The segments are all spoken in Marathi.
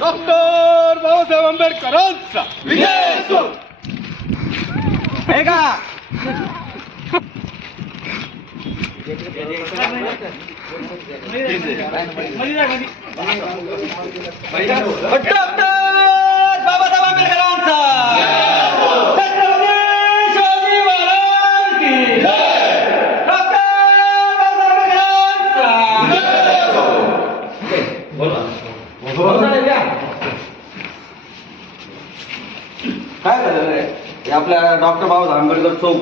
डॉक्टर बाबासाहेब आंबेडकरांचा आहे का डॉक्टर बाबासाहेब आंबेडकरांचा छत्रपती शिवाजी महाराज की डॉक्टर बाबासाहेब आंबेडकरांचा बोला. काय झालं रे हे आपल्या डॉक्टर बाबा धामगडकर चौक.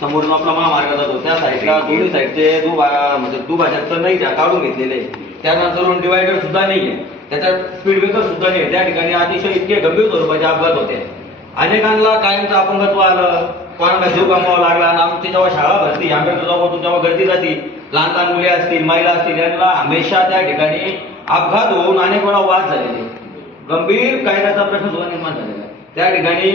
समोरून आपला महामार्ग जातो त्या साईडला दोन्ही साईडचे दू म्हणजे दू तर नाही त्या काढून घेतलेले. त्यानंतर डिवायडर सुद्धा नाही आहे त्याच्यात स्पीड ब्रेकर सुद्धा नाही त्या ठिकाणी अतिशय इतके गंभीर स्वरूपाचे अपघात होते. अनेकांना कायमचं अपंगत्व आलं. कोणाला जीव गमवावा लागला. आणि आमची जेव्हा शाळा भरती आंबेडकर चौकातून जेव्हा गर्दी जाती लहान लहान मुले असतील महिला असतील यांना हमेशा त्या ठिकाणी अपघात होऊन अनेक वेळा वाद झालेले. गंभीर कायद्याचा प्रश्न सुद्धा निर्माण झालेला आहे. त्या ठिकाणी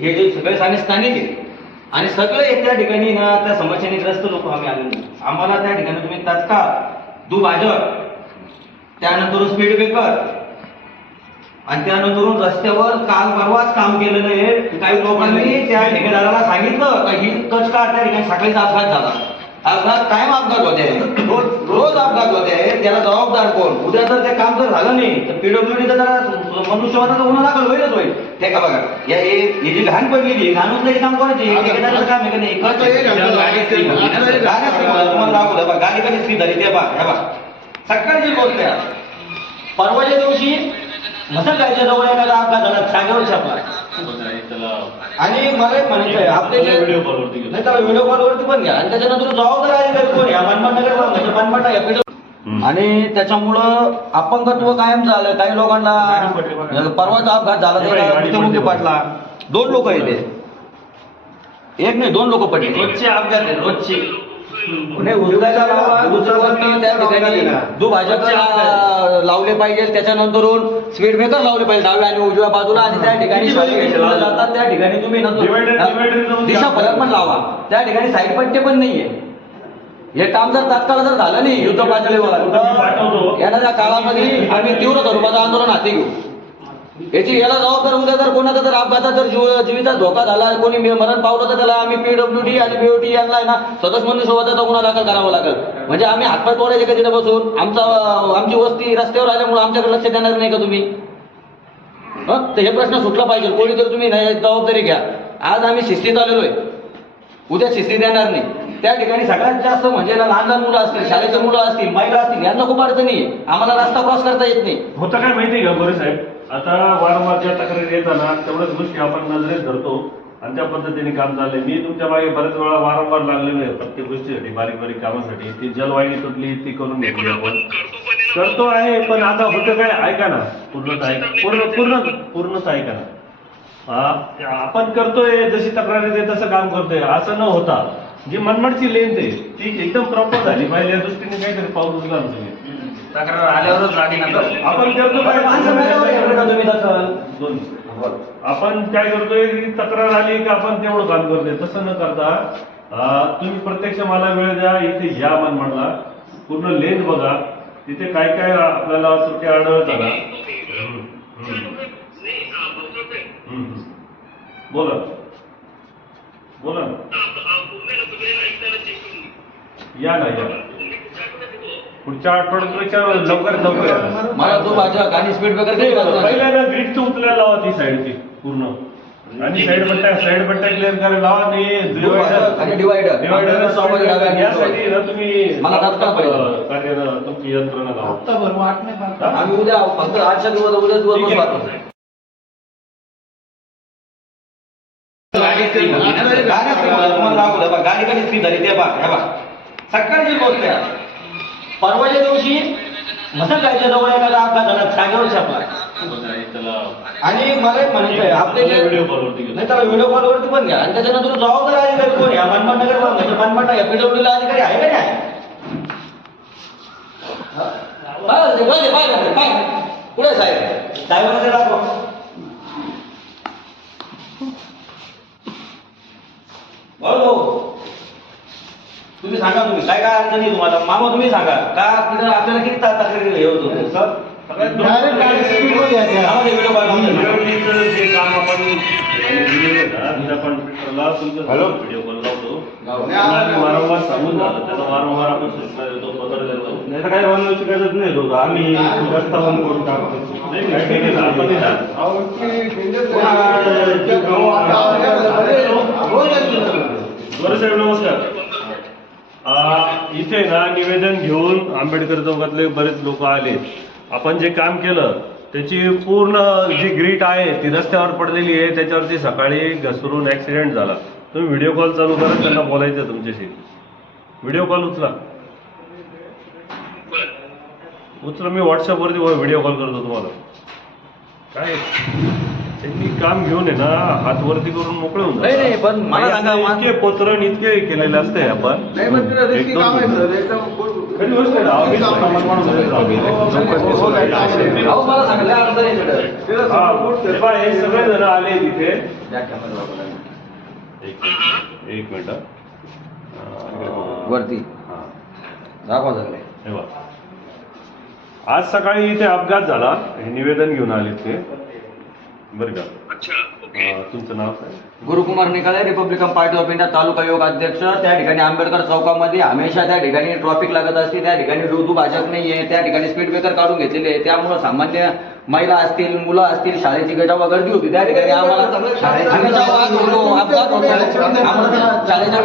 हे जे सगळे स्थानिक स्थानिक आहे आणि सगळे त्या ठिकाणी ना त्या समस्येने ग्रस्त लोक आम्ही आलेलो आम्हाला त्या ठिकाणी तुम्ही तत्काळ भाजप त्यानंतर स्पीड ब्रेकर आणि त्यानंतर रस्त्यावर काल परवाच काम केलेलं आहे काही लोकांनी त्या ठेकेदाराला सांगितलं का ही कच का त्या ठिकाणी सकाळीच अपघात झाला. अपघात कायम अपघात होते रोज रोज अपघात होते त्याला जबाबदार कोण? उद्या जर ते काम जर झालं नाही तर पीडब्ल्यूडी तर जरा मनुष्यवधाचा गुन्हा दाखल होईलच होईल. ते का बघा या हे जी घाण पडलेली घाण उचलायची काम ठेकेदाराचं काम आहे का नाही. गाडी स्त्री गाडी स्त्री तुम्हाला दाखवलं बघा गाडी कधी स्त्री झाली ते बघा हे बघा सकाळची गोष्ट आहे परवाच्या दिवशी मसलगायच्या जवळ एखादा अपघात झाला जागेवर छापला. आणि मला एक म्हणायचं आहे आपले जे व्हिडिओ कॉलवरती. नाही त्याला व्हिडिओ कॉलवरती पण घ्या. आणि त्याच्यानंतर जबाबदार अधिकारी कोण या मनमाड नगर म्हणजे मनमाडा आणि त्याच्यामुळं अपंगत्व कायम झालं. काही लोकांना परवाचा अपघात झाला. त्याला मृत्युमुखी पडला दोन लोक येते एक नाही दोन लोक पडले. रोजचे अपघात रोजचे. ठिकाणी? दुभाजक लावले पाहिजे त्याच्यानंतरून स्पीड ब्रेकर लावले पाहिजे डाव्या आणि उजव्या बाजूला. आणि त्या ठिकाणी जातात त्या ठिकाणी तुम्ही दिशा फलक पण लावा. त्या ठिकाणी साईड पट्टे पण नाहीये. हे काम जर तात्काळ जर झालं नाही युद्ध पातळीवर. येणाऱ्या काळामध्ये आम्ही तीव्र स्वरूपाचं आंदोलन हाती घेऊ. याची याला जबाबदार उद्या जर कोणाचा जर अपघातात जर जीव जीवितात धोका झाला कोणी मरण पावलं तर त्याला आम्ही पीडब्ल्यू डी आणि बीओटी यांना आहे ना सदस्य म्हणून सोबत गुन्हा दाखल करावा लागेल. म्हणजे आम्ही हातपाय तोडायचे का तिथे बसून? आमचा आमची वस्ती रस्त्यावर आल्यामुळे आमच्याकडे लक्ष देणार नाही का तुम्ही? हं? तर हे प्रश्न सुटला पाहिजे. कोणी तर तुम्ही नाही जबाबदारी घ्या. आज आम्ही शिस्तीत आलेलो आहे. उद्या शिस्तीत येणार नाही. त्या ठिकाणी सगळ्यात जास्त म्हणजे ना लहान लहान मुलं असतील शाळेचे मुलं असतील महिला असतील यांना खूप अडचणी आहे. आम्हाला रस्ता क्रॉस करता येत नाही. होतं काय माहिती का बरं साहेब? आता वारंवार ज्या तक्रारी येताना तेवढ्याच गोष्टी आपण नजरेत धरतो आणि त्या पद्धतीने काम चाललंय. मी तुमच्या मागे बऱ्याच वेळा वारंवार लागलेलो आहे प्रत्येक गोष्टीसाठी बारीक बारीक कामासाठी. ती जलवाहिनी तुटली ती करून घेतली. आपण करतो आहे पण आता होतं काय? ऐका ना. पूर्णच ऐका पूर्ण पूर्ण पूर्णच ऐका ना. हा? आपण करतोय जशी तक्रार येते तसं काम करतोय. असं न होता जी मनमाडची लेंथ आहे ती एकदम प्रॉपर झाली. पाहिजे या दृष्टीने काहीतरी पाऊल उचला तुम्ही. तक्रार आल्यावरच लागेल आता. आपण करतो काय दोन आपण काय करतोय की तक्रार आली की आपण तेवढं काम करतोय? तसं न करता अं, तुम्ही प्रत्यक्ष मला वेळ द्या इथे या मनमाडला पूर्ण लेंथ बघा. तिथे काय काय आपल्याला त्रुटी आढळत आला हम्म, हम्म. हम्म. बोला. बोला ना. या ना या. पुढच्या आठवड्यापेक्षा लवकर लवकर या. मला तो माझ्या गाडी स्पीड वाजता? पहिल्यांदा ग्रीप उचलायला लावा ती साईडची पूर्ण. आणि साईड पट्ट्या साईड पट्ट्या क्लिअर करायला लावा आणि divider- आणि divider. डाव्या यासाठी ना तुम्ही मला तात्काळ पाहिजे. अं, कार्य तुमची यंत्रणा लावा. आम्ही उद्या फक्त आजच्या दिवस उद्या दिवस ठीक बसू आहे. गाडी स्त्री गाडी स्त्री मला तुम्हाला दाखवलं बघा, गाडी कधी स्त्री झाली ते हे बघा सकाळची गोष्ट आहे. परवाच्या दिवशी मसलगायच्या जवळ एखादा अपघात झाला जागेवर छापला आणि मला एक म्हणायचं आहे आपले जे व्हिडिओ कॉलवरती. नाही त्याला व्हिडिओ कॉलवरती पण घ्या. आणि त्याच्यानंतर जबाबदार अधिकारी कोण या मनमाड नगर म्हणजे मनमाड या पीडब्ल्यूला अधिकारी आहे का नाही? कुठे साहेब. साहेबांना दाखव. भाऊ. तुम्ही सांगा तुम्ही. काय काय अडचणी आहे तुम्हाला? मामा तुम्ही सांगा. का तिथं आपल्याला किती ता- तक्रारी हे होत सर हॅलो? व्हिडिओ कॉल लावतो वारंवार सांगून झालं त्याला वारंवार आपण सूचना देतो पत्र देतो. नाही तर काही बनवायची गरज नाही आम्ही रस्ता बंद करून टाकतो नाही, नाही, ठीक आहे ना, आपण हे ना, गोरे साहेब नमस्कार आ, इथे ना निवेदन घेऊन आंबेडकर चौकातले बरेच लोक आले. आपण जे काम केलं त्याची पूर्ण जी ग्रीट आहे ती रस्त्यावर पडलेली आहे त्याच्यावरती सकाळी घसरून ऍक्सिडेंट झाला. तुम्ही व्हिडिओ कॉल चालू करा त्यांना बोलायचं तुमच्याशी. व्हिडिओ कॉल उचला. उचला मी व्हॉट्सअपवरती व्हिडिओ कॉल करतो तुम्हाला. काय? त्यांनी काम घेऊन आहे ना हात वरती करून मोकळे होऊन नाही, नाही, पण मला सांगा, मा- इतके पोतरण इतके केलेले असते आपण. एक दोन हा, पहा, सगळे जण आले तिथे. एक मिनिट वरती हा. दाखवा हे. आज सकाळी इथे अपघात झाला हे निवेदन घेऊन आले ते बरं का अं, तुमचं नाव काय? Gurukumar Nikale Republican Party of India taluka योग अध्यक्ष. त्या ठिकाणी आंबेडकर चौकामध्ये हमेशा त्या ठिकाणी ट्रॉफिक लागत असते. त्या ठिकाणी रुजू भाजप नाही आहे त्या ठिकाणी स्पीड ब्रेकर काढून घेतलेले आहे त्यामुळे सामान्य महिला असतील मुलं असतील शाळेची जेव्हा गर्दी होती. त्या ठिकाणी आम्हाला होतो, अपघात होतो. शाळेच्या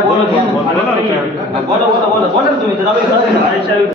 बोला, बोला. बोला? बोला तुम्ही.